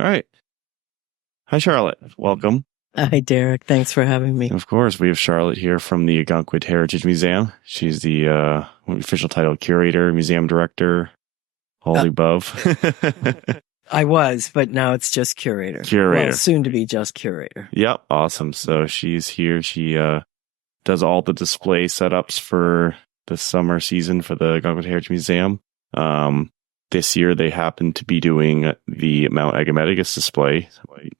All right. Hi, Charlotte. Welcome. Hi, Derek. Thanks for having me. Of course, we have Charlotte here from the Ogunquit Heritage Museum. She's the official title curator, museum director, all the above. I was, but now it's just curator. Curator. Well, soon to be just curator. Yep. Awesome. So she's here. She does all the display setups for the summer season for the Ogunquit Heritage Museum. This year, they happen to be doing the Mount Agamenticus display,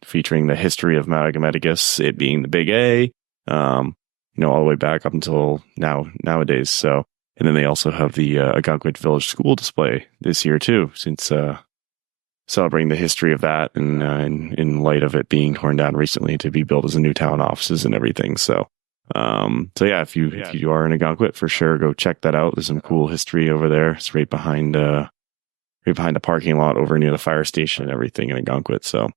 featuring the history of Mount Agamenticus, it being the Big A, all the way back up until nowadays. So, and then they also have the Ogunquit Village School display this year too, since celebrating the history of that, and in light of it being torn down recently to be built as a new town offices and everything. So, yeah, if you are in Ogunquit, for sure, go check that out. There's some cool history over there. It's right behind the parking lot over near the fire station and everything in Ogunquit. So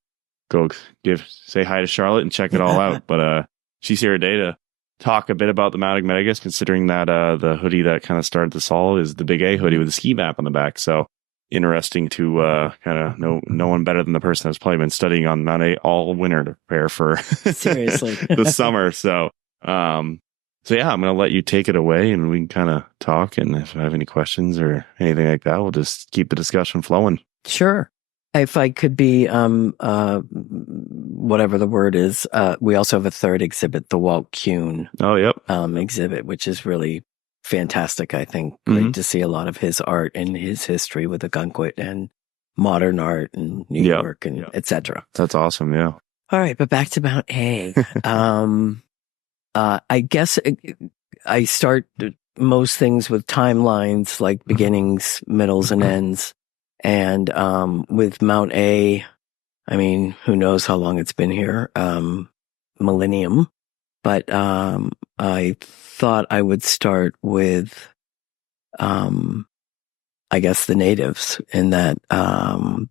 go say hi to Charlotte and check it all out. But she's here today to talk a bit about the Mount Agamenticus, considering that the hoodie that kind of started this all is the Big A hoodie with a ski map on the back. So interesting to kind of know no one better than the person that's probably been studying on Mount A all winter to prepare for seriously the summer. So yeah, I'm going to let you take it away and we can kind of talk. And if I have any questions or anything like that, we'll just keep the discussion flowing. Sure. If I could be, whatever the word is, we also have a third exhibit, the Walt Kuhn exhibit, which is really fantastic. I think great to see a lot of his art and his history with Ogunquit and modern art and New York and etc. That's awesome. Yeah. All right. But back to Mount A. I guess I start most things with timelines, like beginnings, middles, and ends. And with Mount A, I mean, who knows how long it's been here, millennium. But I thought I would start with, I guess, the natives, in that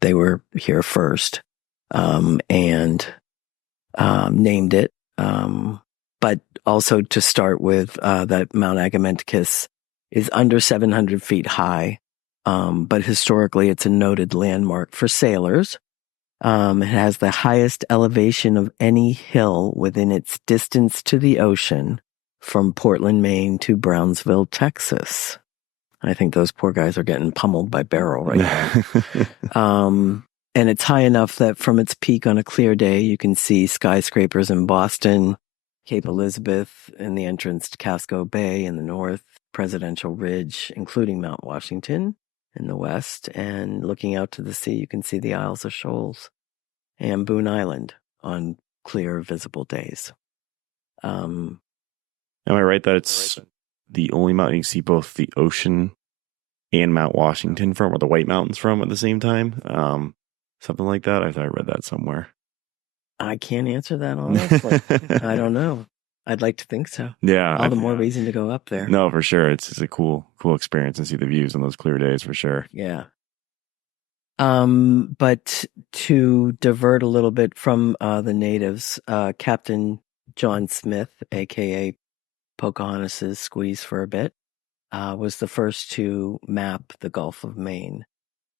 they were here first and named it. But also to start with, that Mount Agamenticus is under 700 feet high, but historically it's a noted landmark for sailors. It has the highest elevation of any hill within its distance to the ocean from Portland, Maine to Brownsville, Texas. I think those poor guys are getting pummeled by Barrow right now. And it's high enough that from its peak on a clear day, you can see skyscrapers in Boston, Cape Elizabeth, and the entrance to Casco Bay in the north, Presidential Ridge, including Mount Washington in the west, and looking out to the sea, you can see the Isles of Shoals and Boone Island on clear, visible days. Am I right that it's the only mountain you can see both the ocean and Mount Washington from, or the White Mountains from, at the same time? Something like that. I thought I read that somewhere. I can't answer that honestly. I don't know. I'd like to think so. Yeah. All the more reason to go up there. No, for sure. It's a cool experience and see the views on those clear days for sure. Yeah. But to divert a little bit from the natives, Captain John Smith, aka Pocahontas's squeeze for a bit, was the first to map the Gulf of Maine.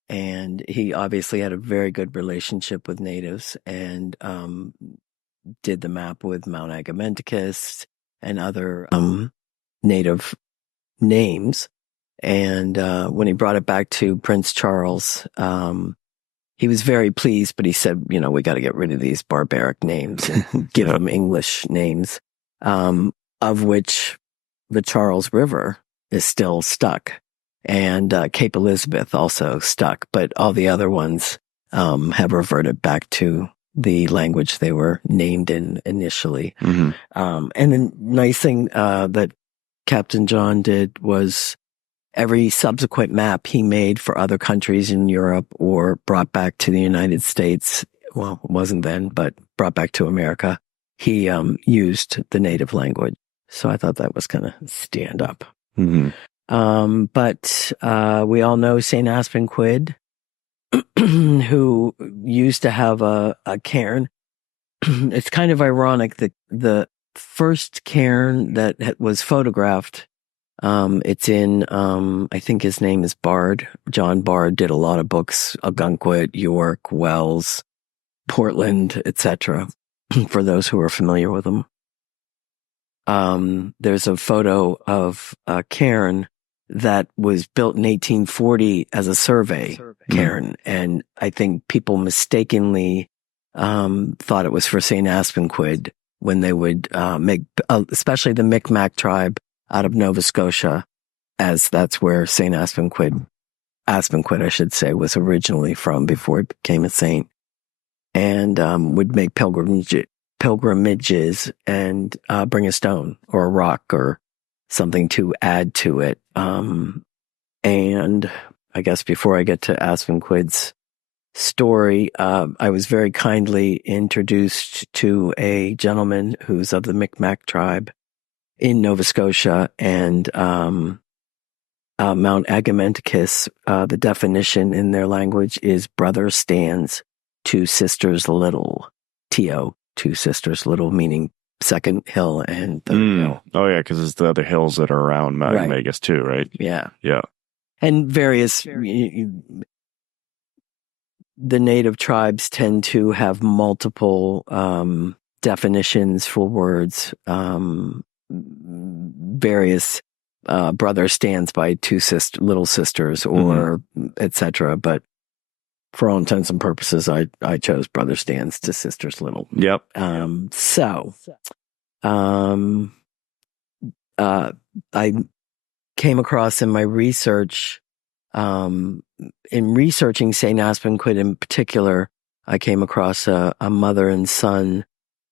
And he obviously had a very good relationship with natives and did the map with Mount Agamenticus and other native names. And when he brought it back to Prince Charles, he was very pleased, but he said, we got to get rid of these barbaric names and give them English names, of which the Charles River is still stuck. And Cape Elizabeth also stuck, but all the other ones have reverted back to the language they were named in initially. Mm-hmm. And the nice thing that Captain John did was every subsequent map he made for other countries in Europe or brought back to the United States, well, it wasn't then, but brought back to America, he used the native language. So I thought that was kind of stand up. Mm-hmm. But we all know St. Aspenquid, who used to have a cairn. It's kind of ironic that the first cairn that was photographed, it's in, I think his name is Bard. John Bard did a lot of books, Ogunquit, York, Wells, Portland, etc., for those who are familiar with them. There's a photo of a cairn that was built in 1840 as a survey cairn, and I think people mistakenly thought it was for St. Aspenquid when they would make, especially the Micmac tribe out of Nova Scotia, as that's where St. Aspenquid, I should say, was originally from before it became a saint, and would make pilgrimages and bring a stone or a rock or something to add to it. And I guess before I get to Aspenquid's story, I was very kindly introduced to a gentleman who's of the Micmac tribe in Nova Scotia, and Mount Agamenticus, the definition in their language is brother stands, two sisters little. T.O., two sisters little, meaning second hill and third hill. Oh, yeah, because it's the other hills that are around Mount Agamenticus too, right? Yeah. Yeah. And various, the native tribes tend to have multiple definitions for words. Various brother stands by two little sisters, or etc. But for all intents and purposes, I chose brother stands to sisters little. Yep. I came across in my research, in researching St. Aspenquid in particular, I came across a mother and son,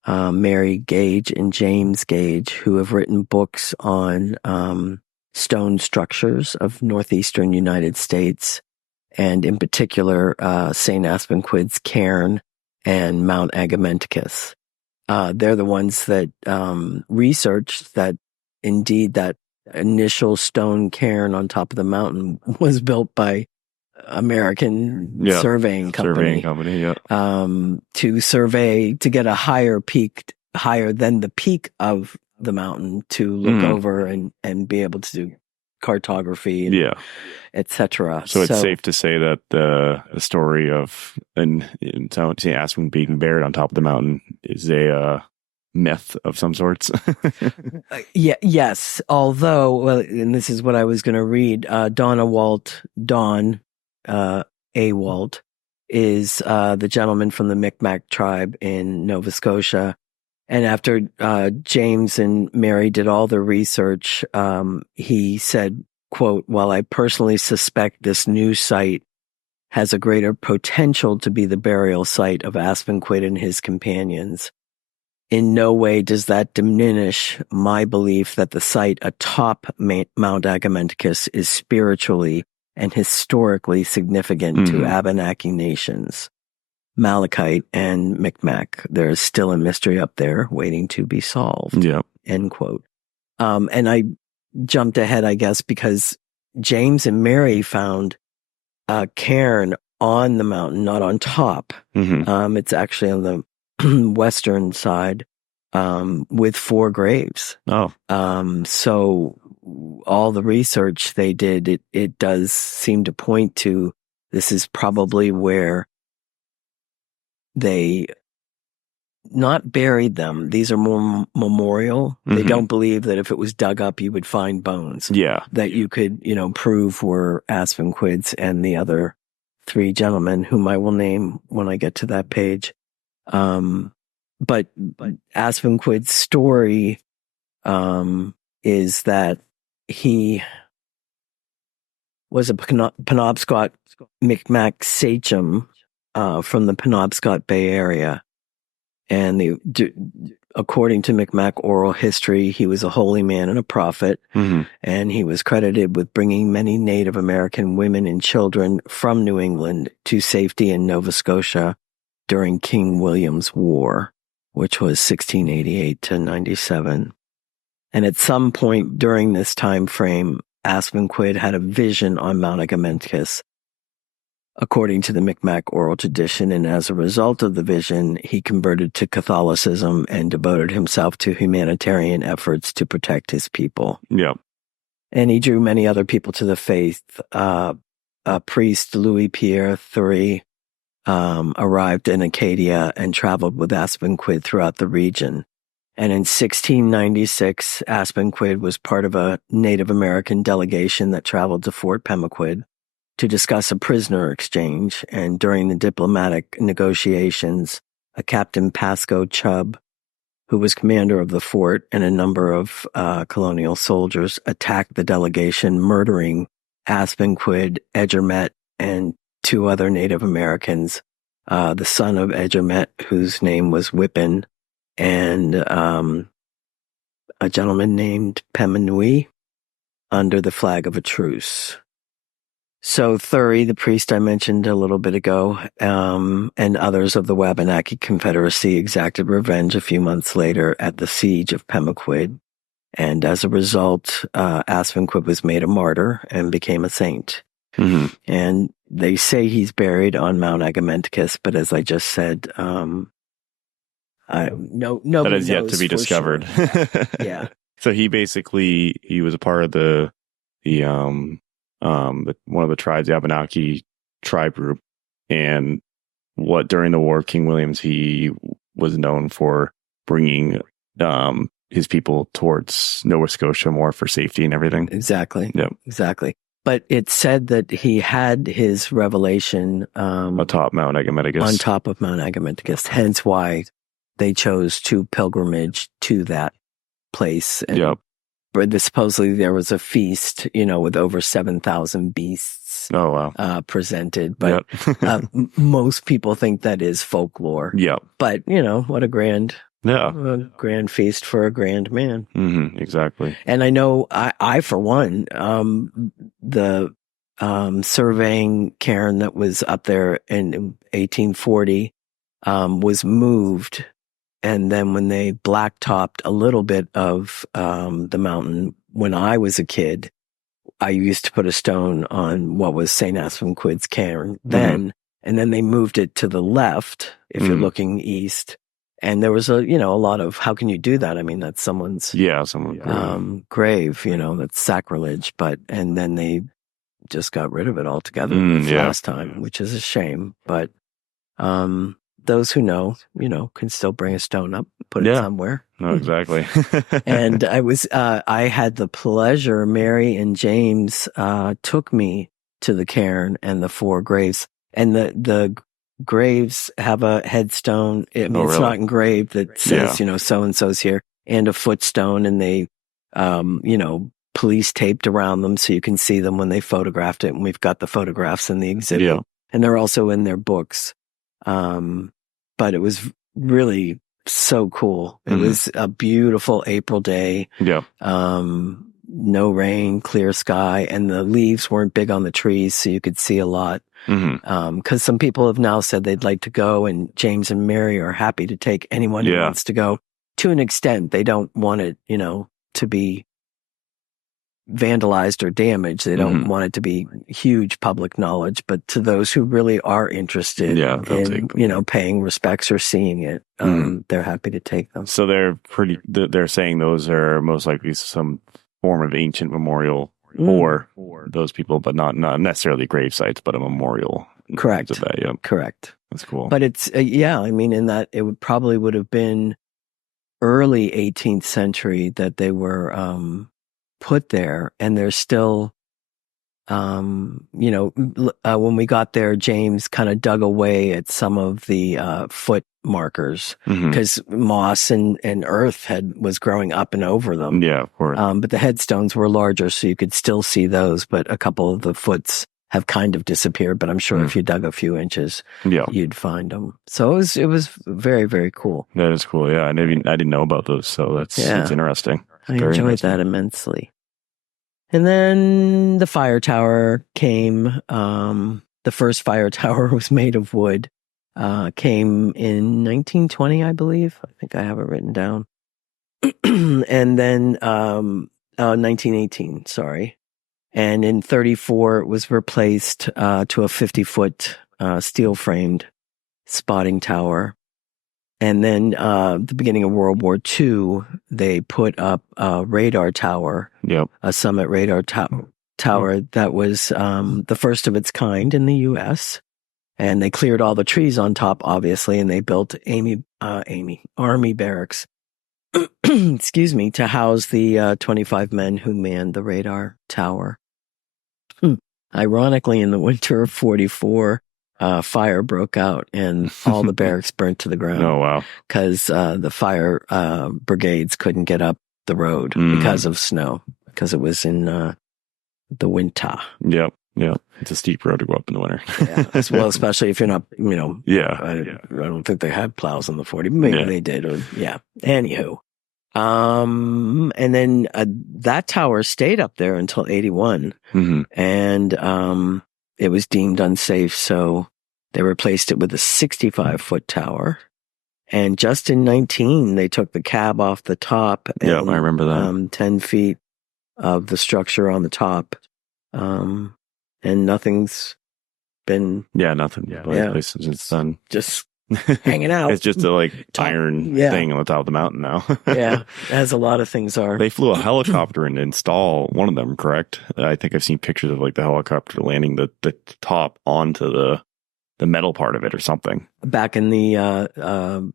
Mary Gage and James Gage, who have written books on stone structures of northeastern United States, and in particular, St. Aspenquid's cairn and Mount Agamenticus. They're the ones that researched that indeed that initial stone cairn on top of the mountain was built by American surveying company. To survey, to get a higher than the peak of the mountain, to look over and be able to do cartography and etc. So it's safe to say that the story of St. Aspen being buried on top of the mountain is a myth of some sorts. Yes. Although, well, and this is what I was going to read. Don Awalt is the gentleman from the Micmac tribe in Nova Scotia. And after James and Mary did all the research, he said, quote, "While I personally suspect this new site has a greater potential to be the burial site of Aspenquid and his companions, in no way does that diminish my belief that the site atop Mount Agamenticus is spiritually and historically significant to Abenaki nations, Malachite and Micmac. There is still a mystery up there waiting to be solved." Yeah. End quote. And I jumped ahead, I guess, because James and Mary found a cairn on the mountain, not on top. It's actually on the western side, with 4 graves. So all the research they did, it does seem to point to this is probably where they not buried them. These are more memorial. They don't believe that if it was dug up, you would find bones. That you could, prove were Aspenquid's and the other 3 gentlemen, whom I will name when I get to that page. But Aspenquid's story is that he was a Penobscot Micmac sachem from the Penobscot Bay Area. And according to Micmac oral history, he was a holy man and a prophet, and he was credited with bringing many Native American women and children from New England to safety in Nova Scotia during King William's War, which was 1688 to 97. And at some point during this time frame, Aspenquid had a vision on Mount Agamenticus, according to the Micmac oral tradition, and as a result of the vision, he converted to Catholicism and devoted himself to humanitarian efforts to protect his people. And he drew many other people to the faith. Priest Louis Pierre Thury arrived in Acadia and traveled with Aspenquid throughout the region. And in 1696, Aspenquid was part of a Native American delegation that traveled to Fort Pemaquid to discuss a prisoner exchange. And during the diplomatic negotiations, a Captain Pasco Chubb, who was commander of the fort, and a number of colonial soldiers attacked the delegation, murdering Aspenquid, Edgermet, and 2 other Native Americans, the son of Edgermet, whose name was Whippin, and a gentleman named Pemanui, under the flag of a truce. So Thury, the priest I mentioned a little bit ago, and others of the Wabanaki Confederacy exacted revenge a few months later at the siege of Pemaquid. And as a result, Aspenquid was made a martyr and became a saint. Mm-hmm. And they say he's buried on Mount Agamenticus, but as I just said, nobody that is yet to be discovered. Sure. Yeah. So he was a part of the one of the tribes, the Abenaki tribe group, and during the War of King Williams, he was known for bringing his people towards Nova Scotia more for safety and everything. Exactly. Yep. Exactly. But it's said that he had his revelation atop Mount Agamenticus. On top of Mount Agamenticus, hence why they chose to pilgrimage to that place. And yep. Supposedly there was a feast, with over 7,000 beasts. Oh, wow. Presented. But most people think that is folklore. Yeah. But, what a grand feast for a grand man. Mm-hmm, exactly. And I know I for one, the surveying cairn that was up there in 1840 was moved. And then when they blacktopped a little bit of the mountain, when I was a kid, I used to put a stone on what was St. Aspenquid's cairn then, mm-hmm. and then they moved it to the left if you're looking east. And there was a lot of, how can you do that? I mean, that's someone's grave, that's sacrilege. And then they just got rid of it altogether last time, which is a shame. But those who know, can still bring a stone up, put it somewhere. No, exactly. And I had the pleasure, Mary and James took me to the cairn and the 4 graves. And the graves have a headstone. I mean, it's not engraved that says, so-and-so's here, and a footstone. And they, police taped around them so you can see them when they photographed it. And we've got the photographs in the exhibit. Yeah. And they're also in their books. But it was really so cool. It was a beautiful April day. Yeah. No rain, clear sky, and the leaves weren't big on the trees, so you could see a lot. Because some people have now said they'd like to go, and James and Mary are happy to take anyone who wants to go. To an extent, they don't want it, to be vandalized or damaged. They don't want it to be huge public knowledge, but to those who really are interested in, paying respects or seeing it, they're happy to take them. So they're saying those are most likely some form of ancient memorial for those people, but not necessarily grave sites, but a memorial. Correct. That, Correct. That's cool. But it's, in that it would have been early 18th century that they were, put there, and there's still, when we got there, James kind of dug away at some of the foot markers because moss and earth was growing up and over them. Yeah, of course. But the headstones were larger, so you could still see those. But a couple of the foots have kind of disappeared. But I'm sure if you dug a few inches, you'd find them. So it was very, very cool. That is cool. Yeah, I didn't know about those, so that's interesting. I enjoyed that immensely. And then the fire tower came. The first fire tower was made of wood. Came in 1920, I believe. I think I have it written down. And then 1918, sorry. And in 34, it was replaced to a 50-foot steel-framed spotting tower. And then the beginning of World War II, they put up a radar tower, a Summit radar tower that was the first of its kind in the U.S. And they cleared all the trees on top, obviously, and they built Army barracks, excuse me, to house the 25 men who manned the radar tower. Ironically, in the winter of 44, fire broke out and all the barracks burnt to the ground. Oh, wow. Because the fire brigades couldn't get up the road because of snow, because it was in the winter. Yep. It's a steep road to go up in the winter. Yeah. Well, especially if you're not, Yeah. I don't think they had plows in the 40. Maybe they did. Anywho. And then that tower stayed up there until 81. And it was deemed unsafe, so they replaced it with a 65-foot tower. And just in 19, they took the cab off the top. Yeah, I remember that. 10 feet of the structure on the top. And nothing's been... Yeah, nothing. Yeah. Since then. Just hanging out. It's just a iron thing on the top of the mountain now. Yeah, as a lot of things are. They flew a helicopter and install one of them, correct? I think I've seen pictures of the helicopter landing the top onto the metal part of it or something. Back in the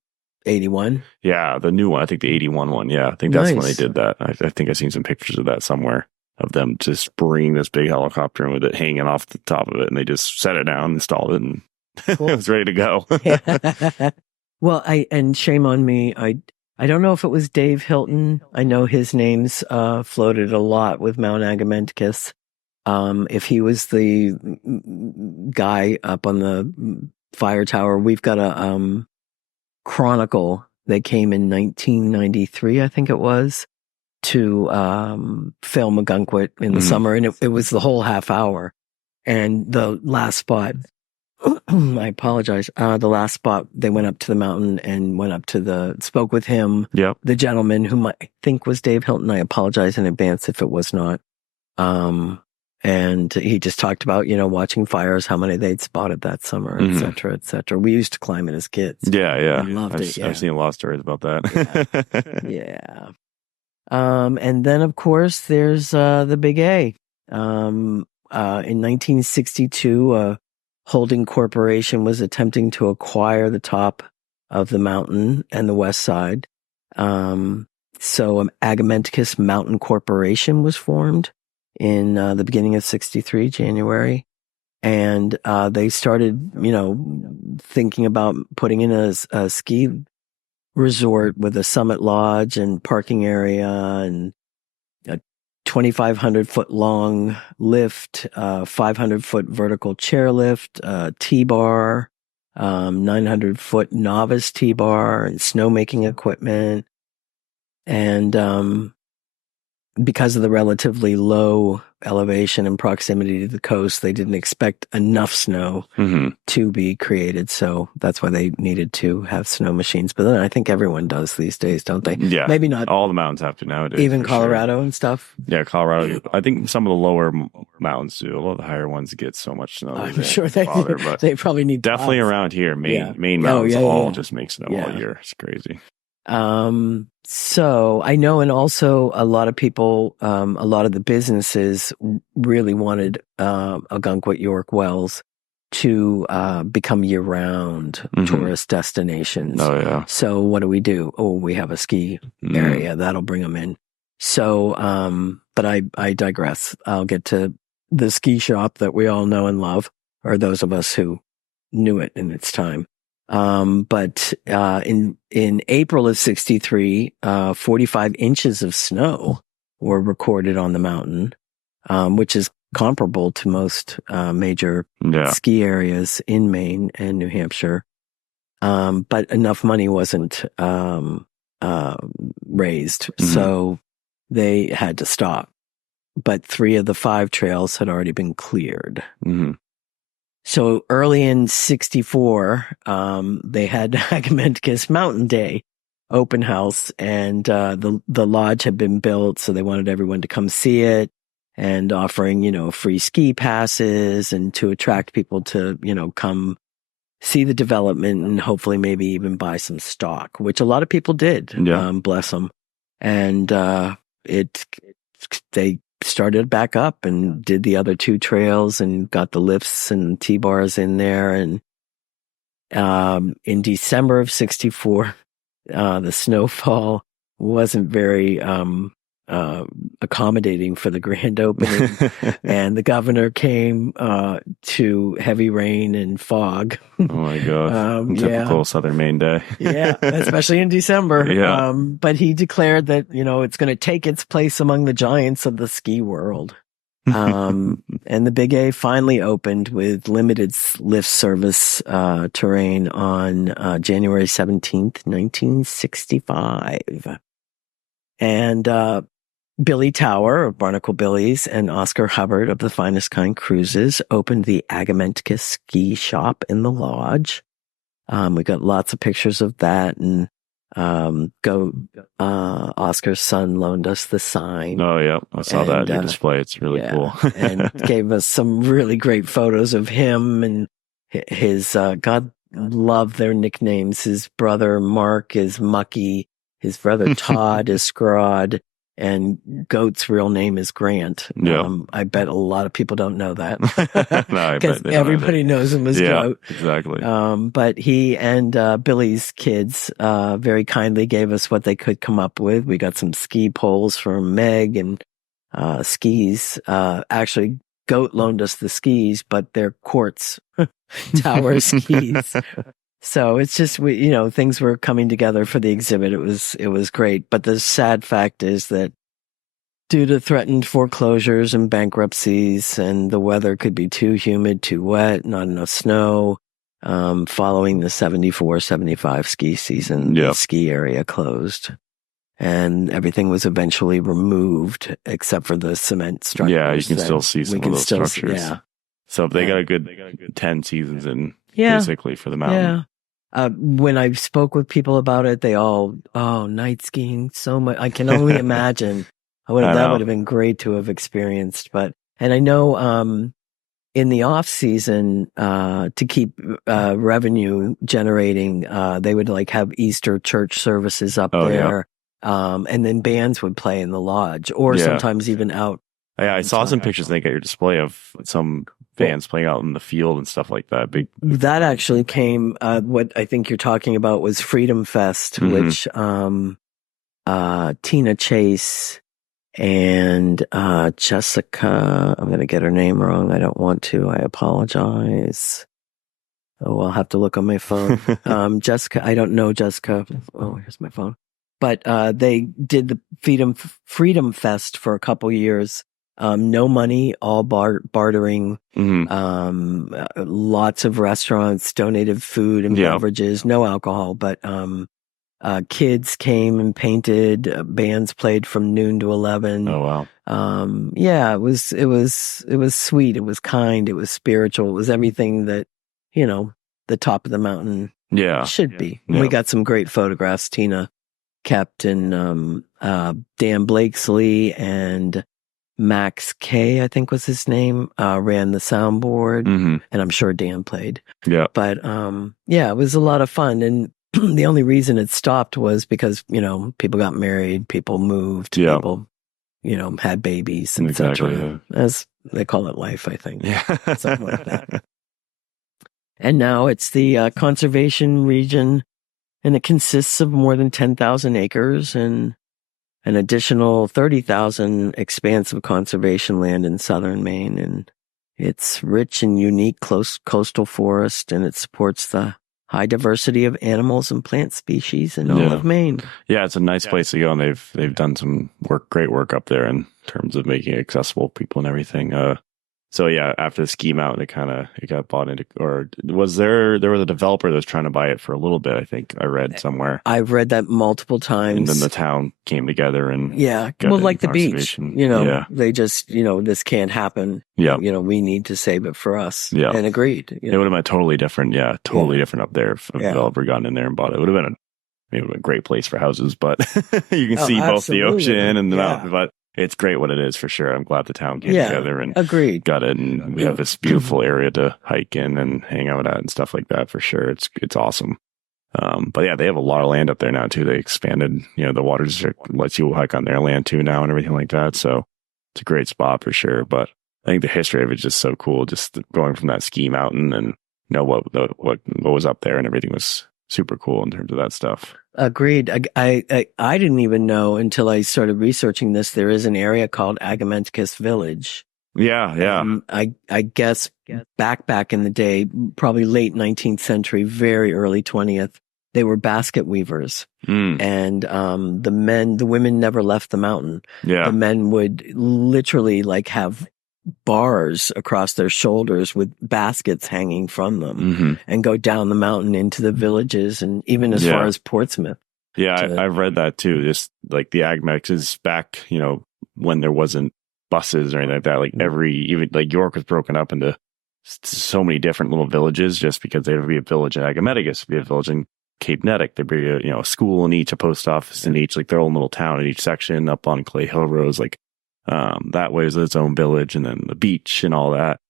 81? Yeah, the new one. I think the 81 one. Yeah, I think that's when they did that. I think I've seen some pictures of that somewhere, of them just bringing this big helicopter and with it hanging off the top of it, and they just set it down, installed it, and cool. It was ready to go. Well, and shame on me. I don't know if it was Dave Hilton. I know his name's floated a lot with Mount Agamenticus. If he was the guy up on the fire tower, we've got a chronicle that came in 1993, I think it was, to film Ogunquit in the summer, and it was the whole half hour. And the last spot, I apologize. The last spot, they went up to the mountain and spoke with him. Yep. The gentleman whom I think was Dave Hilton. I apologize in advance if it was not. And he just talked about, watching fires, how many they'd spotted that summer, et cetera, et cetera. We used to climb it as kids. Yeah. I loved it. Yeah. I've seen a lot of stories about that. Yeah. And then of course there's, the Big A. In 1962, a holding corporation was attempting to acquire the top of the mountain and the west side. So Agamenticus Mountain Corporation was formed in the beginning of 63, January. And they started, thinking about putting in a ski resort with a summit lodge and parking area and a 2,500-foot long lift, 500-foot vertical chairlift, T-bar, 900-foot novice T-bar, and snowmaking equipment. And because of the relatively low elevation and proximity to the coast, they didn't expect enough snow to be created. So that's why they needed to have snow machines. But then I think everyone does these days, don't they? Yeah. Maybe not. All the mountains have to nowadays. Even Colorado and stuff. Yeah, Colorado. I think some of the lower mountains do. A lot of the higher ones get so much snow. I'm sure they probably need definitely pots. Around here. Maine mountains just make snow all year. It's crazy. So I know, and also a lot of people, a lot of the businesses really wanted Ogunquit York Wells to become year-round tourist destinations. Oh, yeah. So what do? Oh, we have a ski area. That'll bring them in. So, but I digress. I'll get to the ski shop that we all know and love, or those of us who knew it in its time. But in April of 63, 45 inches of snow were recorded on the mountain, which is comparable to most major ski areas in Maine and New Hampshire. But enough money wasn't raised, so they had to stop. But 3 of the 5 trails had already been cleared. So early in 64, they had Agamenticus Mountain Day open house, and the lodge had been built, so they wanted everyone to come see it, and offering, free ski passes and to attract people to, come see the development and hopefully maybe even buy some stock, which a lot of people did. Bless them. And they started back up and did the other 2 trails and got the lifts and T-bars in there. And In December of 64, the snowfall wasn't very accommodating for the grand opening, and the governor came to heavy rain and fog. Oh my God. Typical Southern Maine day. Yeah, especially in December. Yeah. But he declared that, it's going to take its place among the giants of the ski world. And the Big A finally opened with limited lift service terrain on January 17th, 1965. And Billy Tower of Barnacle Billy's and Oscar Hubbard of the Finest Kind Cruises opened the Agamenticus ski shop in the lodge. We got lots of pictures of that, and Oscar's son loaned us the sign. Oh yeah, I saw that in your display. It's really cool. And gave us some really great photos of him and his, God love their nicknames. His brother Mark is Mucky. His brother Todd is Scrod. And Goat's real name is Grant. Yeah. I bet a lot of people don't know that. No, because everybody knows him as Goat. Exactly. But he and Billy's kids very kindly gave us what they could come up with. We got some ski poles from Meg and skis. Actually, Goat loaned us the skis, but they're quartz tower skis. So it's just, things were coming together for the exhibit. It was great. But the sad fact is that due to threatened foreclosures and bankruptcies, and the weather could be too humid, too wet, not enough snow, following the 74-75 ski season, the ski area closed. And everything was eventually removed except for the cement structures. Yeah, you can still see some of those structures. Yeah. So if they got a good 10 seasons in, basically, for the mountain. Yeah. When I spoke with people about it, they all, night skiing so much. I can only imagine that would have been great to have experienced. And I know, in the off season, to keep, revenue generating, they would have Easter church services up there. Yeah. And then bands would play in the lodge or sometimes even out. Yeah, I saw some pictures, I think, at your display of some bands playing out in the field and stuff like that. That actually came, what I think you're talking about was Freedom Fest, which Tina Chase and Jessica, I'm going to get her name wrong. I don't want to. I apologize. Oh, I'll have to look on my phone. Jessica, I don't know Jessica. Oh, here's my phone. But they did the Freedom Fest for a couple years. No money, all bartering. Lots of restaurants donated food and beverages, no alcohol, but kids came and painted. Bands played from noon to 11. Oh wow! It was sweet. It was kind. It was spiritual. It was everything that the top of the mountain should be. Yeah. We got some great photographs. Tina kept, and Dan Blakesley and Max K, I think was his name, ran the soundboard, and I'm sure Dan played. Yeah. But it was a lot of fun. And the only reason it stopped was because, people got married, people moved, people, had babies, etc. As they call it life, I think. Yeah. Something like that. And now it's the conservation region, and it consists of more than 10,000 acres and an additional 30,000 expanse of conservation land in southern Maine. And it's rich and unique coastal forest, and it supports the high diversity of animals and plant species in all of Maine. Yeah, it's a nice place to go, and they've done some great work up there in terms of making it accessible to people and everything. So yeah, after the ski mountain, it got bought into, or there was a developer that was trying to buy it for a little bit, I think I read somewhere. I've read that multiple times. And then the town came together and like the beach, they just, this can't happen. Yeah. We need to save it for us. Yeah. And agreed. It would have been totally different. Yeah. Totally different up there if a developer got in there and bought it. It would have been a great place for houses, but you can see both the ocean and the mountain, but it's great what it is for sure. I'm glad the town came together and got it. And we have this beautiful area to hike in and hang out at and stuff like that for sure. It's awesome. But yeah, they have a lot of land up there now too. They expanded, the water district lets you hike on their land too now and everything like that. So it's a great spot for sure. But I think the history of it is just so cool. Just going from that ski mountain and what was up there, and everything was super cool in terms of that stuff. Agreed. I didn't even know until I started researching this. There is an area called Agamenticus Village. Yeah. I guess back in the day, probably late 19th century, very early 20th, they were basket weavers. And the women never left the mountain. Yeah. The men would literally like have bars across their shoulders with baskets hanging from them and go down the mountain into the villages and even as far as Portsmouth. Yeah, I've read that too. Just like the Agmex is back, when there wasn't buses or anything like that. Like even like York was broken up into so many different little villages just because there would be a village in Agamenticus, be a village in Cape Nettic, there'd be a school in each, a post office in each, like their own little town in each section. Up on Clay Hill Road, like that way is its own village, and then the beach and all that.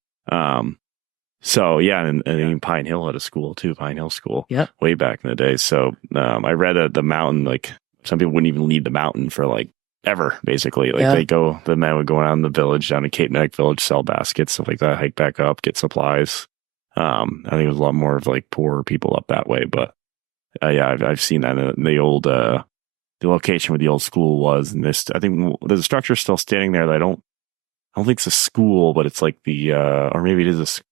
So yeah, and even Pine Hill had a school too, Pine Hill School, way back in the day. So I read that the mountain, like some people wouldn't even leave the mountain for like ever, basically. Like the men would go down the village, down to Cape Nettic Village, sell baskets, stuff like that, hike back up, get supplies. I think it was a lot more of like poorer people up that way, but I've seen that in the old the location where the old school was, and this I think there's a structure still standing there that I don't think it's a school, but it's like the or maybe it is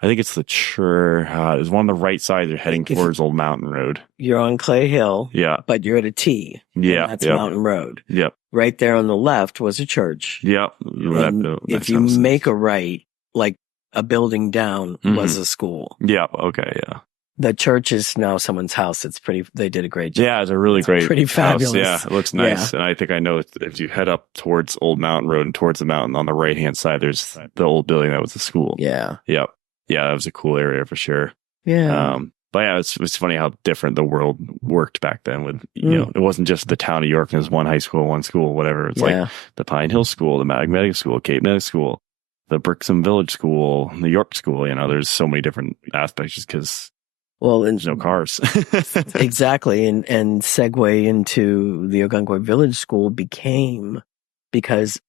I think it's the church. It's one on the right side. They're heading towards Old Mountain Road. You're on Clay Hill, but you're at a T. Yeah, that's Mountain Road. Yep. Right there on the left was a church. Yep. If you make a right, like a building down was a school. Yep. Okay. Yeah. The church is now someone's house. They did a great job. Yeah, it's a really great pretty fabulous house. Yeah, it looks nice. And I think I know if you head up towards Old Mountain Road and towards the mountain on the right-hand side, there's the old building that was the school. Yeah. Yep. Yeah, that was a cool area for sure. Yeah. But yeah, it's funny how different the world worked back then with, it wasn't just the town of York and there's one high school, one school, whatever. It's like the Pine Hill School, the Mount Agamenticus School, Cape Nettic School, the Brixham Village School, the York School. There's so many different aspects just because there's no cars. Exactly. And segue into the Ogunquit Village School became, because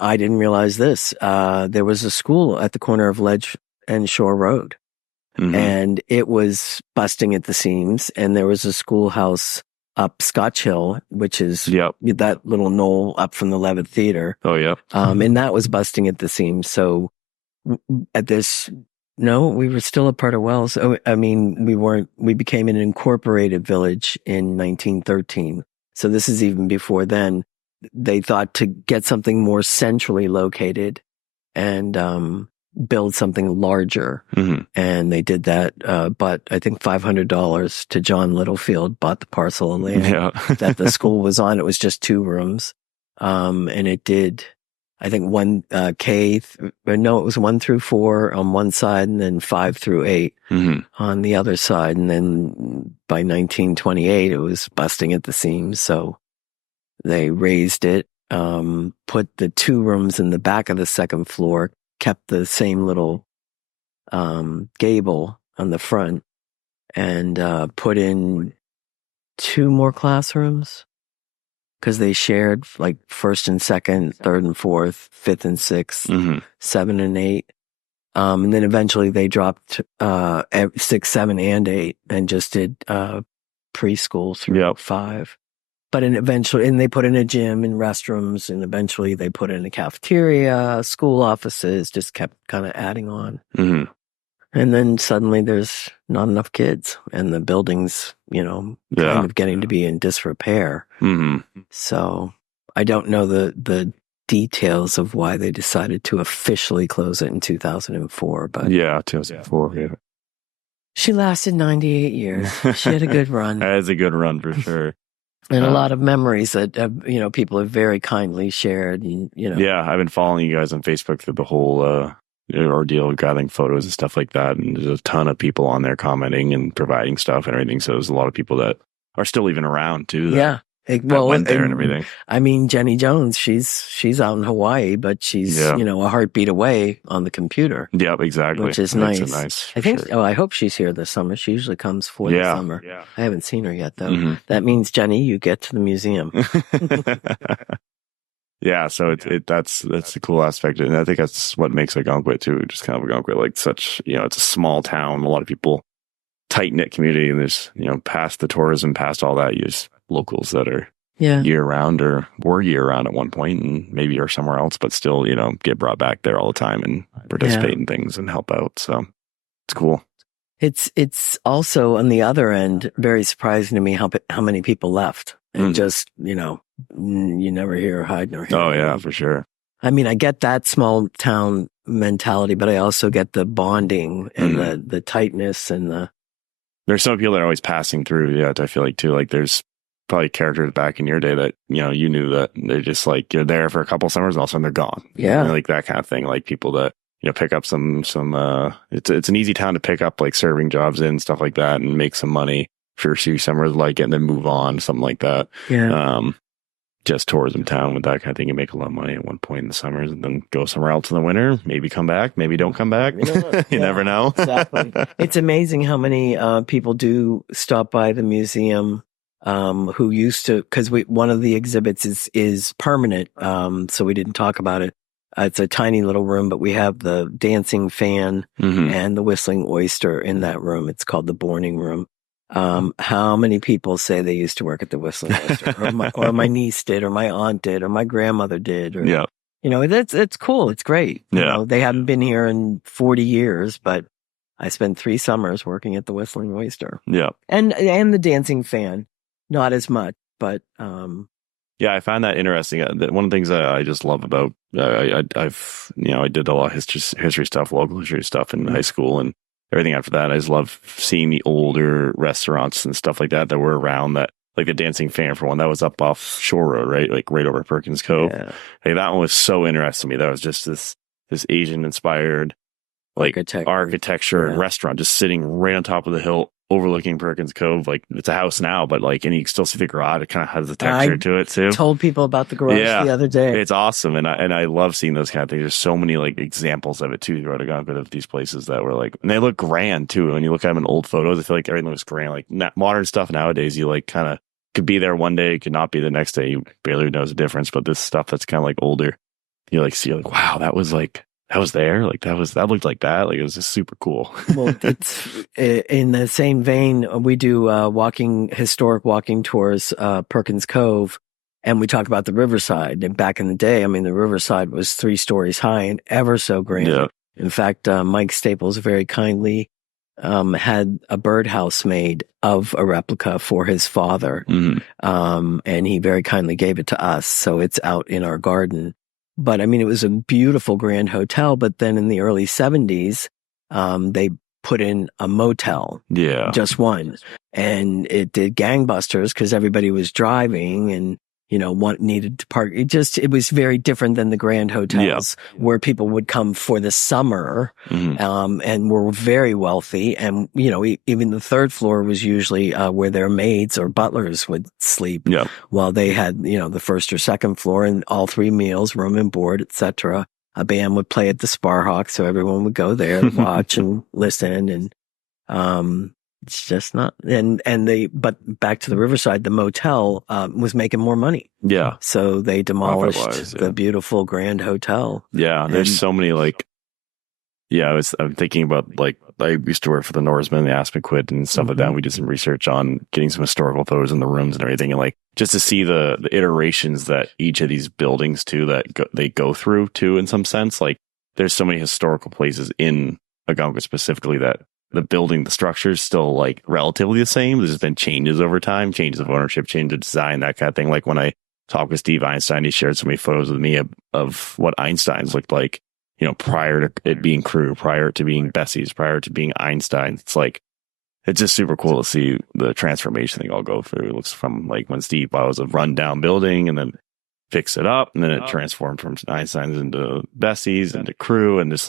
I didn't realize this, there was a school at the corner of Ledge and Shore Road. And it was busting at the seams. And there was a schoolhouse up Scotch Hill, which is that little knoll up from the Levitt Theater. Oh, yeah. And that was busting at the seams. So we were still a part of Wells. I mean, we became an incorporated village in 1913. So this is even before then. They thought to get something more centrally located and build something larger. And they did that. But I think $500 to John Littlefield bought the parcel of land that the school was on. It was just 2 rooms. And it did, I think it was 1 through 4 on one side and then 5 through 8 on the other side. And then by 1928, it was busting at the seams. So they raised it, put the 2 rooms in the back of the second floor, kept the same little gable on the front, and put in 2 more classrooms because they shared like 1st and 2nd, 3rd and 4th, 5th and 6th, 7 and 8. And then eventually they dropped 6, 7, and 8 and just did preschool through 5. But eventually they put in a gym and restrooms, and eventually they put in a cafeteria, school offices, just kept kind of adding on. And then suddenly there's not enough kids, and the building's, kind of getting to be in disrepair. So I don't know the details of why they decided to officially close it in 2004. But 2004. Yeah. She lasted 98 years. She had a good run. That is a good run for sure. And a lot of memories that, people have very kindly shared. And, Yeah, I've been following you guys on Facebook through the whole ordeal of gathering photos and stuff like that. And there's a ton of people on there commenting and providing stuff and everything. So there's a lot of people that are still even around too. That went there and everything. I mean, Jenny Jones, she's out in Hawaii, but she's, a heartbeat away on the computer. Yep, exactly. Which is nice. I think, I hope she's here this summer. She usually comes for the summer. Yeah. I haven't seen her yet though. That means, Jenny, you get to the museum. Yeah, so that's the cool aspect, and I think that's what makes Ogunquit too. Just kind of Ogunquit, like such, it's a small town, a lot of people, tight knit community, and there's past the tourism, past all that, you just locals that are Yeah. year round or were year round at one point, and maybe are somewhere else, but still get brought back there all the time and participate in things and help out. So it's cool. It's also on the other end very surprising to me how many people left and just you never hear hide nor hear. Oh yeah, for sure. I mean, I get that small town mentality, but I also get the bonding and the tightness and the. There's some people that are always passing through. Yeah, I feel like too. Like there's probably characters back in your day that you knew that they're just like you're there for a couple summers and all of a sudden they're gone. Yeah, like that kind of thing. Like people that pick up some. It's an easy town to pick up like serving jobs in, stuff like that, and make some money for a few summers, like it, and then move on, something like that. Yeah. Just tourism town with that kind of thing. You make a lot of money at one point in the summers and then go somewhere else in the winter. Maybe come back, maybe don't come back. You never know. Exactly. It's amazing how many people do stop by the museum who used to, because one of the exhibits is permanent, so we didn't talk about it. It's a tiny little room, but we have the dancing fan and the whistling oyster in that room. It's called the Bourning Room. How many people say they used to work at the Whistling Oyster, or my niece did, or my aunt did, or my grandmother did, or it's cool, it's great. They haven't been here in 40 years, but I spent 3 summers working at the Whistling Oyster. Yeah, and the dancing fan, not as much, but yeah, I find that interesting. One of the things that I just love about I've I did a lot of history stuff, local history stuff in high school and everything after that. I just love seeing the older restaurants and stuff like that were around, that like the Dancing Fan, for one, that was up off Shore Road, right? Like right over Perkins Cove. Yeah. Hey, that one was so interesting to me. That was just this Asian inspired like architecture and restaurant just sitting right on top of the hill overlooking Perkins Cove. Like it's a house now, but like, and you can still see the garage. It kind of has the texture to it too. Told people about the garage the other day. It's awesome. And I love seeing those kind of things. There's so many like examples of it too throughout Ogunquit, of these places that were like, and they look grand too. When you look at them in old photos, I feel like everything looks grand. Like modern stuff nowadays, you like kind of could be there one day, could not be the next day. You barely knows the difference. But this stuff that's kind of like older, you like see like, wow, that was there. Like that looked like that. Like it was just super cool. Well, it's in the same vein. We do historic walking tours, Perkins Cove, and we talk about the Riverside. And back in the day, I mean, the Riverside was 3 stories high and ever so grand. Yeah. In fact, Mike Staples very kindly had a birdhouse made of a replica for his father, and he very kindly gave it to us. So it's out in our garden. But I mean, it was a beautiful grand hotel. But then in the early 70s, they put in a motel. Yeah. Just one. And it did gangbusters because everybody was driving and, one needed to park. It was very different than the grand hotels where people would come for the summer, and were very wealthy. And, even the 3rd floor was usually where their maids or butlers would sleep while they had, the 1st or 2nd floor, and all 3 meals, room and board, etc. A band would play at the Sparhawk, so everyone would go there to watch and listen. And, it's just not, but back to the Riverside, the motel, was making more money. Yeah. So they demolished the beautiful grand hotel. Yeah. There's so many I'm thinking about I used to work for the Norseman, the Aspenquid and stuff like that. We did some research on getting some historical photos in the rooms and everything. And just to see the iterations that each of these buildings too, they go through too, in some sense, there's so many historical places in Ogunquit specifically that the structure is still relatively the same. There's been changes over time, changes of ownership, change of design, that kind of thing. Like when I talked with Steve Einstein, he shared so many photos with me of what Einstein's looked like, prior to it being Crew, prior to being Bessie's, prior to being Einstein. It's just super cool to see the transformation they all go through. It looks from when Steve bought was a rundown building and then fixed it up, and then it transformed from Einstein's into Bessie's, into Crew, and just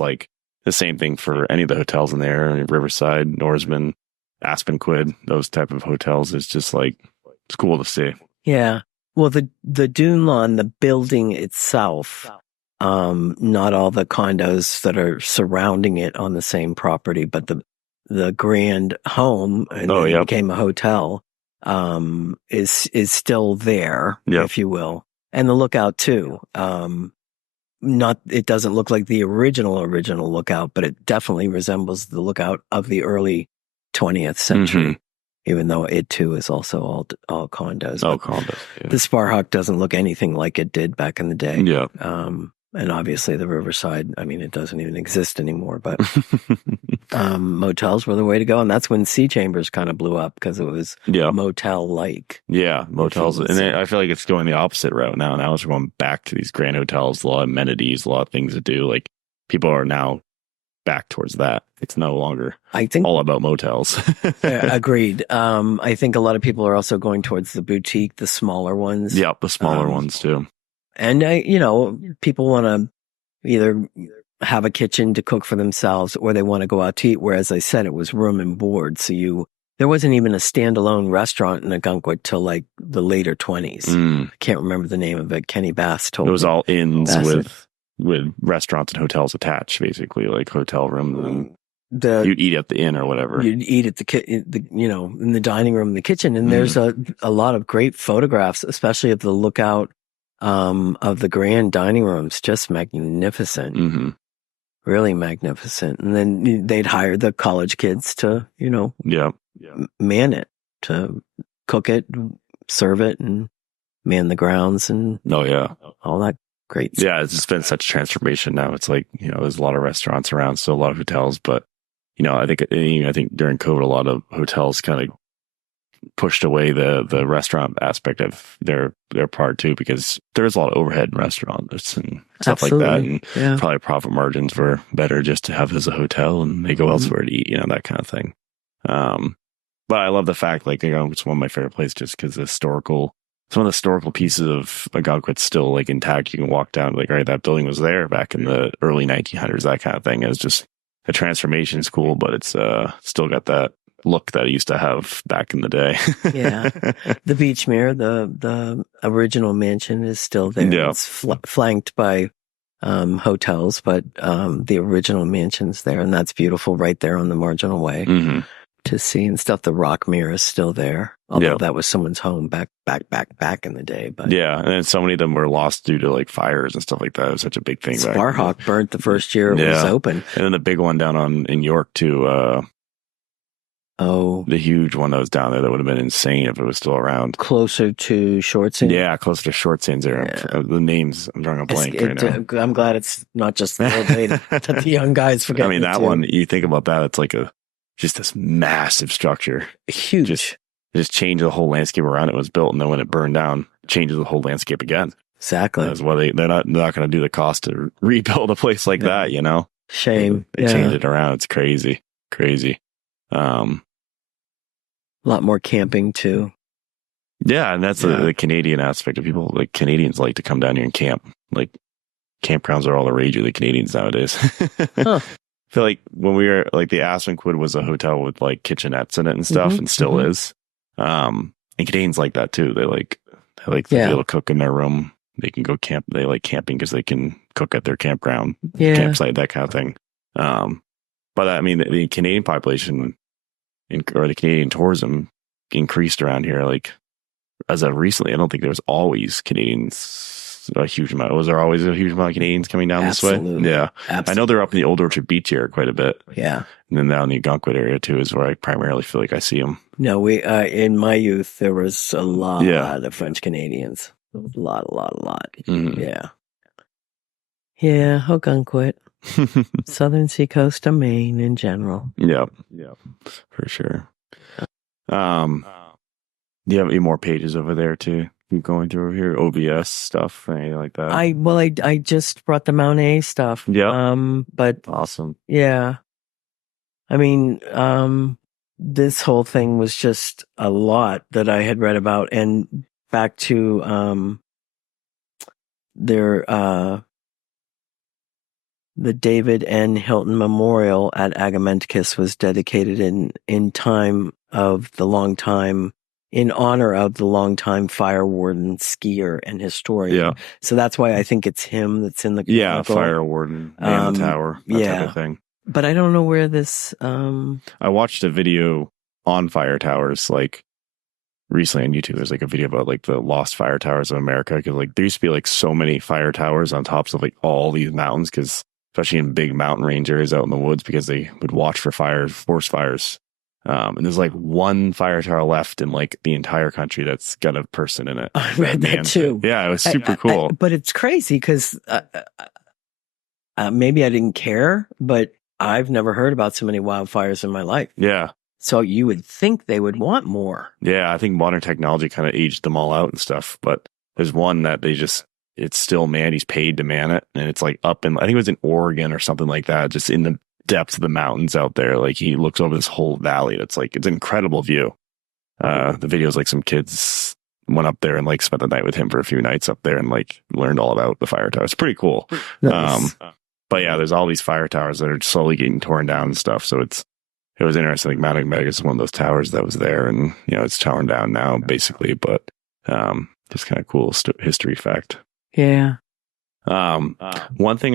the same thing for any of the hotels in there, Riverside, Norseman, Aspenquid, those type of hotels. It's just it's cool to see. Yeah. Well, the Dune Lawn, the building itself, not all the condos that are surrounding it on the same property, but the grand home, and it became a hotel, is still there, if you will. And the lookout too. It doesn't look like the original lookout, but it definitely resembles the lookout of the early 20th century, even though it too is also all condos. Oh, condos. Yeah. The Sparhawk doesn't look anything like it did back in the day. Yeah. And obviously the Riverside, I mean, it doesn't even exist anymore, but motels were the way to go. And that's when Sea Chambers kind of blew up because it was motel-like. Yeah, motels. And I feel like it's going the opposite route now. Now it's going back to these grand hotels, a lot of amenities, a lot of things to do. Like, people are now back towards that. It's no longer all about motels. Agreed. I think a lot of people are also going towards the boutique, the smaller ones. Yep, the smaller ones too. And, people want to either have a kitchen to cook for themselves or they want to go out to eat, where, as I said, it was room and board. So there wasn't even a standalone restaurant in Ogunquit till like the later 20s. I can't remember the name of it. Kenny Bass told me. It was all inns with restaurants and hotels attached, basically, like hotel rooms. And you'd eat at the inn or whatever. You'd eat at in the dining room, the kitchen. And there's a lot of great photographs, especially of the lookout of the grand dining rooms, just magnificent, really magnificent. And then they'd hire the college kids to, man it, to cook it, serve it, and man the grounds, and all that great stuff. Yeah, it's just been such a transformation now. It's like, there's a lot of restaurants around, still a lot of hotels, but I think during COVID, a lot of hotels kind of pushed away the restaurant aspect of their part too, because there's a lot of overhead in restaurants and stuff like that, and probably profit margins were better just to have as a hotel, and they go elsewhere to eat, that kind of thing. But I love the fact, like, it's one of my favorite places just because some of the historical pieces of Ogunquit's still like intact. You can walk down, like, right, that building was there back in the early 1900s, that kind of thing. It's just, the transformation is cool, but it's still got that look that I used to have back in the day. Yeah. The Beechmere, the original mansion, is still there. Yeah. It's flanked by hotels, but the original mansion's there, and that's beautiful right there on the marginal way to see and stuff. The Rockmere is still there, although that was someone's home back in the day. But yeah, and then so many of them were lost due to like fires and stuff like that. It was such a big thing. Sparhawk burnt the first year it was open. And then the big one down in York too. The huge one that was down there that would have been insane if it was still around. Closer to Short Sands? Yeah, closer to Short Sands there. Yeah. The names, I'm drawing a blank right now. I'm glad it's not just the old lady that the young guys forget. I mean, that one, you think about that, it's like just this massive structure. Huge. Just changed the whole landscape around it. Was built, and then when it burned down, it changes the whole landscape again. Exactly. That's why they're not going to do the cost to rebuild a place like that, Shame. They change it around. It's crazy. A lot more camping too. Yeah, and that's the Canadian aspect of people. Like, Canadians like to come down here and camp. Like, campgrounds are all the rage of the Canadians nowadays. I feel like when we were, like, the Aspenquid was a hotel with like kitchenettes in it and stuff, and still is. And Canadians like that too. They like to be able to cook in their room. They can go camp. They like camping because they can cook at their campground, campsite, that kind of thing. But I mean, the Canadian population or the Canadian tourism increased around here. Like, as of recently, I don't think there was always Canadians a huge amount. Was there always a huge amount of Canadians coming down this way? Yeah. Absolutely. I know they're up in the Old Orchard Beach area quite a bit. Yeah. And then down in the Ogunquit area too is where I primarily feel like I see them. No, we in my youth there was a lot of French Canadians. A lot. Yeah. Yeah, Ogunquit. Southern Seacoast of Maine in general. Yep, for sure. Do you have any more pages over there to keep going through here? OBS stuff, anything like that? I just brought the Mount A stuff. Yeah. But awesome. Yeah. I mean, this whole thing was just a lot that I had read about, and back to their the David N. Hilton Memorial at Agamenticus was dedicated in honor of the longtime fire warden, skier, and historian. Yeah. So that's why I think it's him that's in the chronicle. Fire warden, man the tower, that type of thing. But I don't know where this. I watched a video on fire towers, like recently on YouTube, there's like a video about like the lost fire towers of America. Because like there used to be like so many fire towers on tops of like all these mountains, because especially in big mountain range areas out in the woods, because they would watch for fires, forest fires. And there's like one fire tower left in like the entire country that's got a person in it. I read that too. Yeah, it was super cool. But it's crazy because maybe I didn't care, but I've never heard about so many wildfires in my life. Yeah. So you would think they would want more. Yeah, I think modern technology kind of aged them all out and stuff. But there's one that it's still manned. He's paid to man it. And it's like up in, I think it was in Oregon or something like that, just in the depths of the mountains out there. Like he looks over this whole valley. It's like, it's an incredible view. The video is like some kids went up there and like spent the night with him for a few nights up there and like learned all about the fire tower. It's pretty cool. Nice. But yeah, there's all these fire towers that are slowly getting torn down and stuff. So it was interesting. Like Mount Agamenticus is one of those towers that was there, and it's torn down now basically, but just kind of cool history fact. Yeah. One thing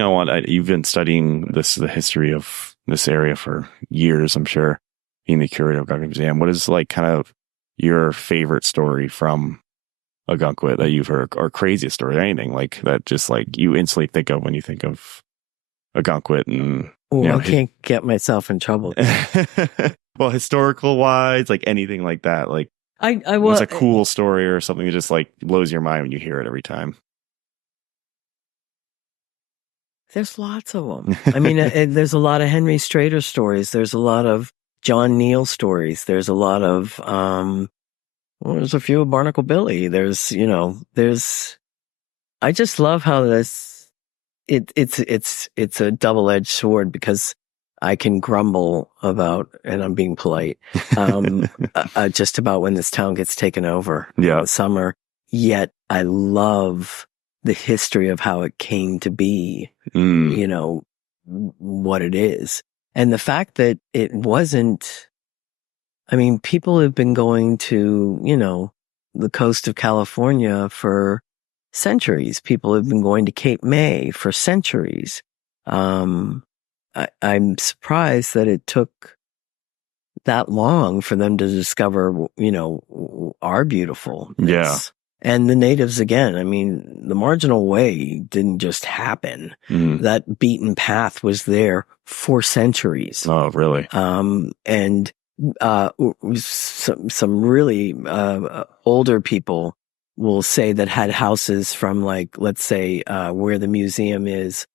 you've been studying the history of this area for years, I'm sure, being the curator of Ogunquit Museum. What is like kind of your favorite story from Ogunquit that you've heard, or craziest story, anything like that just like you instantly think of when you think of Ogunquit? And I can't get myself in trouble. Well, historical wise, like anything like that, like what's a cool story or something that just like blows your mind when you hear it every time? There's lots of them. I mean, there's a lot of Henry Strader stories. There's a lot of John Neal stories. There's a lot of, there's a few of Barnacle Billy. I just love how it's a double-edged sword, because I can grumble about, and I'm being polite, just about when this town gets taken over in the summer. Yet I love the history of how it came to be, what it is. And the fact that it wasn't, I mean, people have been going to, the coast of California for centuries. People have been going to Cape May for centuries. I'm surprised that it took that long for them to discover, our beautifulness. Yeah. And the natives, again, I mean, the marginal way didn't just happen. That beaten path was there for centuries. Oh, really? And some really older people will say that had houses from, like, let's say where the museum is,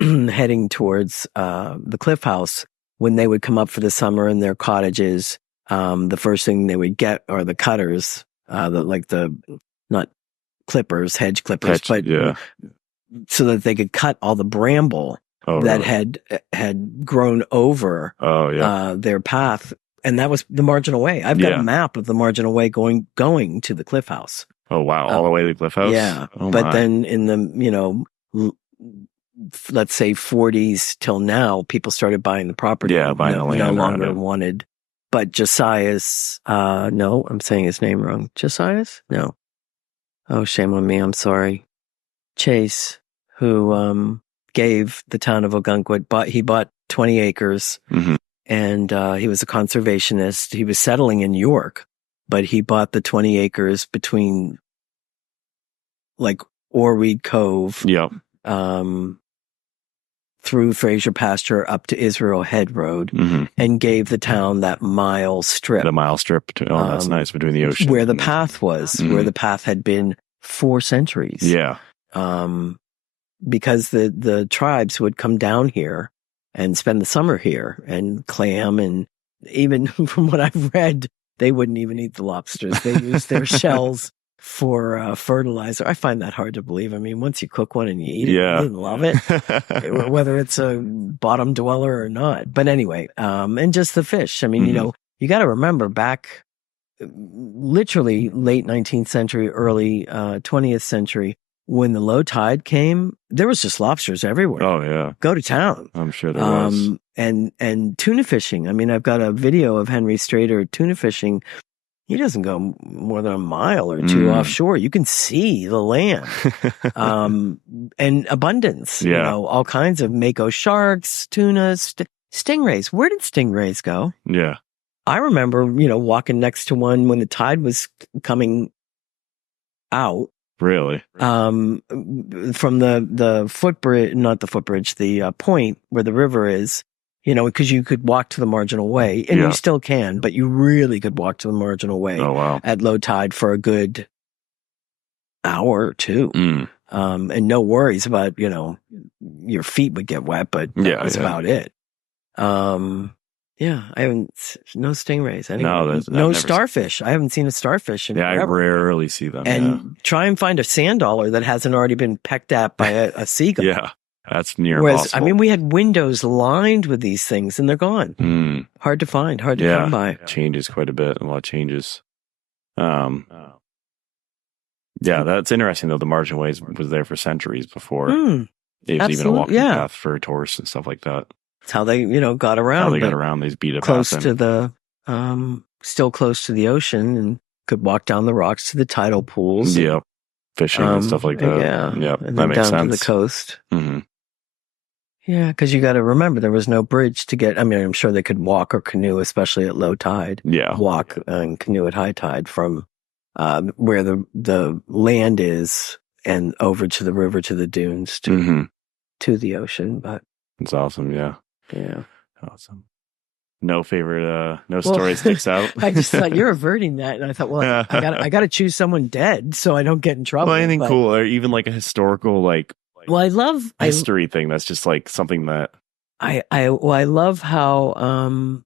heading towards the Cliff House. When they would come up for the summer in their cottages, the first thing they would get are the cutters, not clippers, hedge clippers, but so that they could cut all the bramble that had grown over their path. And that was the marginal way. I've got a map of the marginal way going to the Cliff House. Oh, wow. All the way to the Cliff House? Yeah. But then in the, let's say 40s till now, people started buying the property. Yeah, buying the land. No longer wanted. But Josiah's, no, I'm saying his name wrong. Josiah's? No. Oh, shame on me. I'm sorry. Chase, who gave the town of Ogunquit, he bought 20 acres, and he was a conservationist. He was settling in York, but he bought the 20 acres between, like, Orweed Cove, through Fraser Pasture up to Israel Head Road, and gave the town that mile strip. The mile strip. That's nice, between the ocean. Where the path was, where the path had been for centuries. Yeah. Because the tribes would come down here and spend the summer here and clam, and even from what I've read, they wouldn't even eat the lobsters. They used their shells for fertilizer. I find that hard to believe. I mean, once you cook one and you eat it, you love it, whether it's a bottom dweller or not. But anyway, and just the fish. I mean, you got to remember back literally late 19th century, early 20th century, when the low tide came, there was just lobsters everywhere. Oh, yeah. Go to town. I'm sure there was. And tuna fishing. I mean, I've got a video of Henry Strader tuna fishing. He doesn't go more than a mile or two offshore. You can see the land. And abundance. All kinds of mako sharks, tunas, stingrays. Where did stingrays go? Yeah. I remember, walking next to one when the tide was coming out. Really? From the footbridge, not the footbridge, the point where the river is, because you could walk to the marginal way, and you still can, but you really could walk to the marginal way at low tide for a good hour or two. And no worries about, your feet would get wet, but that was about it. I haven't, no stingrays. Anyway. No starfish. I haven't seen a starfish in forever. I rarely see them. And try and find a sand dollar that hasn't already been pecked at by a seagull. Yeah, that's near impossible. I mean, we had windows lined with these things and they're gone. Hard to find, hard to come by. Changes quite a bit. A lot changes. Yeah, that's interesting though. The margin ways was there for centuries before it was even a walking path for tourists and stuff like that. That's how they, got around. How they got around. They beat it close to the, still close to the ocean, and could walk down the rocks to the tidal pools. Yeah, fishing and stuff like that. Yeah, and that makes sense. Down to the coast. Yeah, because you got to remember there was no bridge to get. I mean, I'm sure they could walk or canoe, especially at low tide. Yeah, walk and canoe at high tide from where the land is and over to the river, to the dunes, to the ocean. But it's awesome. Yeah. Yeah. Awesome. No favorite, no story sticks out. I just thought you're averting that. And I thought, well, I got to choose someone dead so I don't get in trouble. Well, anything cool, or even like a historical, well, I love history thing. That's just like something that I love how,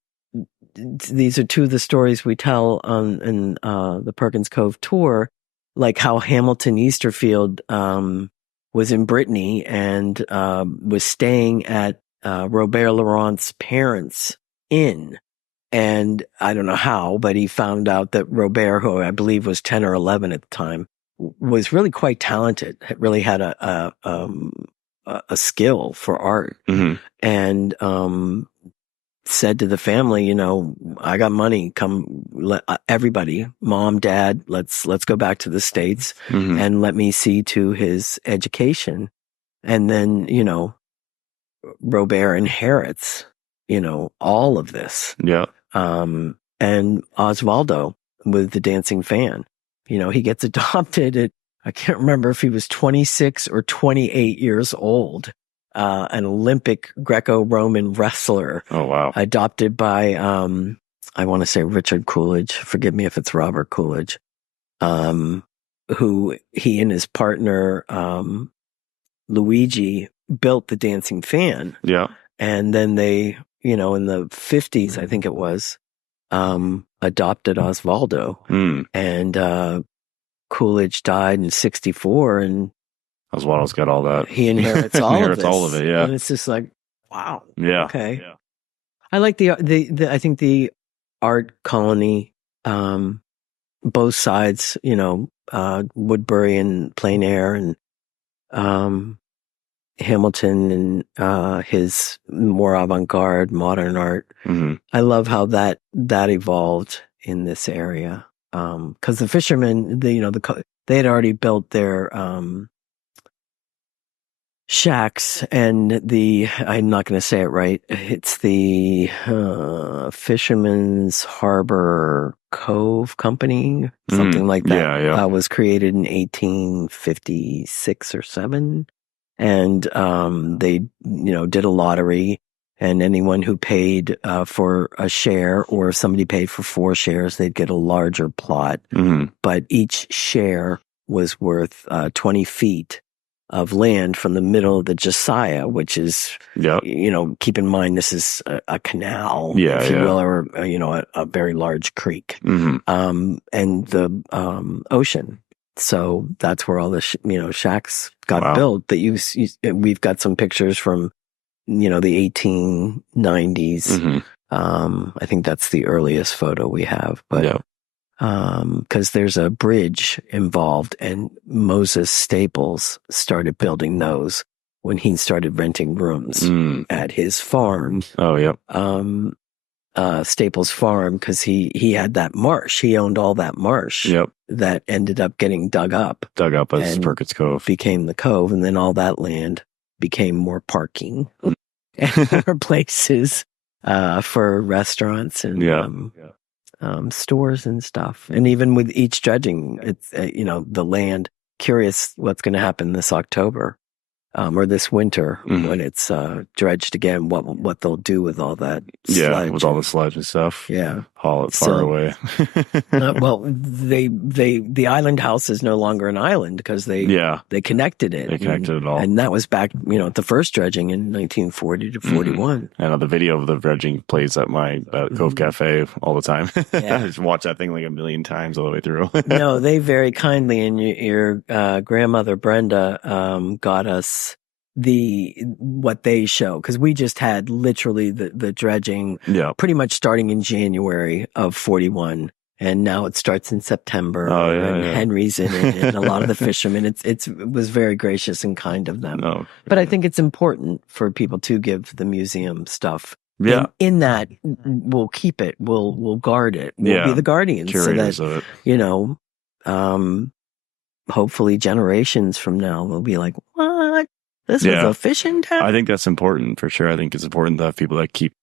these are two of the stories we tell in the Perkins Cove tour, like how Hamilton Easterfield, was in Brittany and, was staying at, Robert Laurent's parents' inn. And I don't know how, but he found out that Robert, who I believe was 10 or 11 at the time, was really quite talented, really had a skill for art. And, said to the family, I got money, come, everybody, mom, dad, let's go back to the States and let me see to his education. And then, Robert inherits, all of this. Yeah. And Osvaldo with the dancing fan, he gets adopted at, I can't remember if he was 26 or 28 years old. An Olympic Greco-Roman wrestler. Oh, wow. Adopted by, I want to say Richard Coolidge. Forgive me if it's Robert Coolidge. Who he and his partner, Luigi, built the dancing fan. Yeah. And then they, in the 50s, I think it was, adopted Osvaldo. And, Coolidge died in 1964, and Osvaldo's got all that. He inherits all of it. Yeah. And it's just like, wow. Yeah. Okay. Yeah. I like I think the art colony, both sides, Woodbury and Plein Air, and, Hamilton and, his more avant-garde modern art. I love how that evolved in this area. 'Cause the fishermen, they had already built their, shacks, and I'm not going to say it right. It's the Fisherman's Harbor Cove Company, something like that. Yeah. Was created in 1856 or 7. And they, did a lottery, and anyone who paid for a share, or if somebody paid for 4 shares, they'd get a larger plot. But each share was worth 20 feet of land from the middle of the Josiah, which is, keep in mind, this is a canal, if you will, or, a very large creek, and the ocean. So that's where all the, shacks got built. That we've got some pictures from, the 1890s. I think that's the earliest photo we have, but, because there's a bridge involved, and Moses Staples started building those when he started renting rooms at his farm. Oh, yep. Staples Farm, because he had that marsh. He owned all that marsh. Yep. That ended up getting dug up as Perkins Cove. Became the Cove, and then all that land became more parking and more places for restaurants and Yeah. stores and stuff. And even with each dredging, it's the land. Curious what's going to happen this October. Or this winter when it's dredged again, what they'll do with all that sludge. With all the sludge and stuff. Yeah. Haul it far away. Well, the island house is no longer an island because they connected it. They connected it all. And that was back, at the first dredging in 1940 to 41. I know the video of the dredging plays at my Cove Cafe all the time. Yeah. I just watch that thing like a million times all the way through. No, they very kindly, and your grandmother Brenda got us what they show, because we just had literally the dredging pretty much starting in January of 41, and now it starts in September. Henry's in it, and a lot of the fishermen. It was very gracious and kind of them. But I think it's important for people to give the museum stuff. Yeah, in that we'll keep it, we'll guard it, we'll be the guardians, curators so that of it. Hopefully generations from now they'll be like, what? This was a fishing town? I think that's important for sure. I think it's important to have people that keep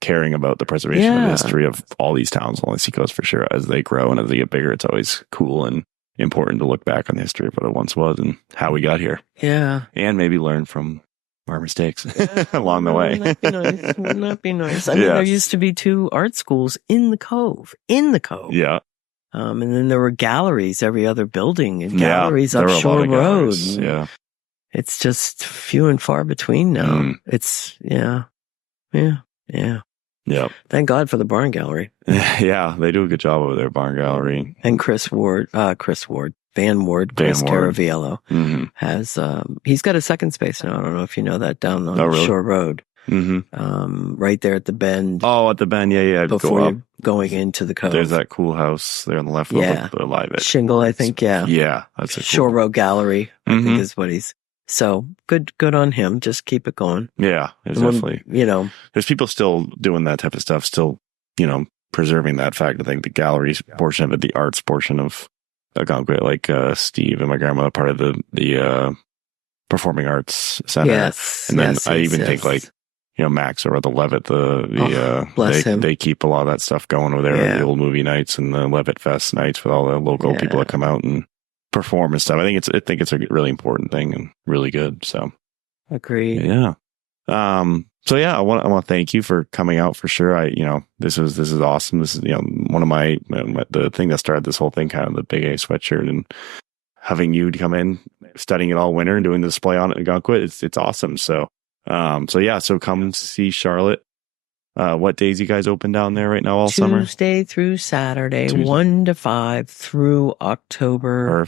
caring about the preservation of the history of all these towns along the seacoast for sure. As they grow and as they get bigger, it's always cool and important to look back on the history of what it once was and how we got here. Yeah. And maybe learn from our mistakes along the way. Wouldn't that be nice? I mean, there used to be 2 art schools in the cove. Yeah. And then there were galleries every other building and galleries up Shore Road. Yeah. It's just few and far between now. It's, yeah. Thank God for the Barn Gallery. Yeah, they do a good job over there, Barn Gallery. And Van Ward, Chris Caraviello has, he's got a second space now. I don't know if you know that, down on Shore Road. Right there at the bend. Oh, at the bend, yeah. Before you're going into the cove. There's that cool house there on the left. The live it. Shingle, I think, Yeah, that's a cool Shore Road Gallery, I think is what he's. So good on him. Just keep it going. Yeah, there's definitely, there's people still doing that type of stuff, still, preserving that fact. I think the galleries portion of it, the arts portion of Ogunquit, like Steve and my grandma, part of the Performing Arts Center. Yes. And then I even think like, Max or the Levitt, bless him. They keep a lot of that stuff going over there, the old movie nights and the Levitt Fest nights with all the local people that come out and perform and stuff. I think it's a really important thing and really good. So agreed. Yeah. So yeah, I want to thank you for coming out for sure. This is awesome. This is, one of my, the thing that started this whole thing, kind of the Big A sweatshirt, and having you to come in, studying it all winter and doing the display on it at Ogunquit. It's awesome. So come see Charlotte. What days you guys open down there right now all summer? Tuesday through Saturday, 1 to 5 through October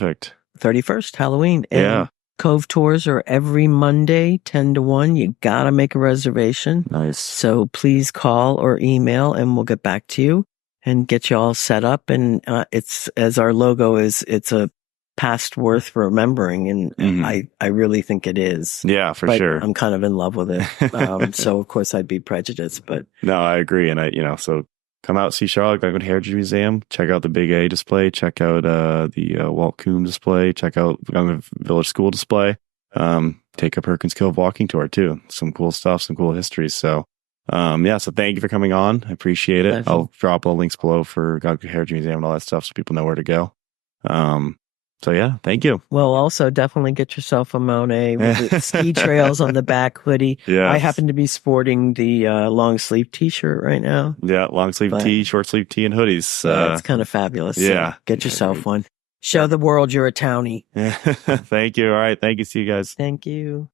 31st, Halloween. And Cove tours are every Monday, 10 to 1. You got to make a reservation. Nice. So please call or email and we'll get back to you and get you all set up. And it's, as our logo is, it's a past worth remembering, and I really think it is. Yeah, for sure. I'm kind of in love with it. So of course I'd be prejudiced, but no, I agree. And so come out, see Charlotte, Ogunquit Heritage Museum, check out the Big A display, check out the Walt Kuhn display, check out the Ogunquit Village School display. Take a Perkins Cove walking tour too. Some cool stuff, some cool histories. So so thank you for coming on. I appreciate it. Pleasure. I'll drop all links below for Ogunquit Heritage Museum and all that stuff so people know where to go. So yeah, thank you. Well, also definitely get yourself a Monet with the ski trails on the back hoodie. Yeah, I happen to be sporting the long sleeve T-shirt right now. Yeah, long sleeve tee, short sleeve tee, and hoodies. It's kind of fabulous. Yeah, so get yourself one. Show the world you're a townie. Thank you. All right, thank you. See you guys. Thank you.